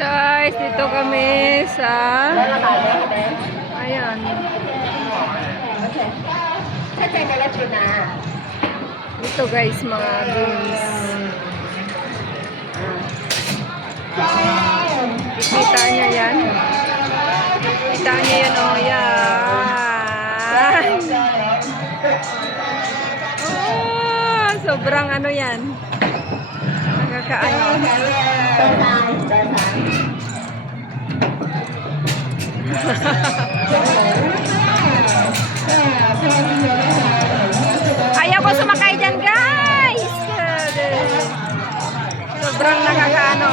Guys, dito kami sa ayan. Dito guys, mga games. Kita niya yan. Kita niya yan, oh, yan. Oh, sobrang ano yan. Nakakaano. Ayaw ko sumakay dyan, guys. Sobrang nakakaano.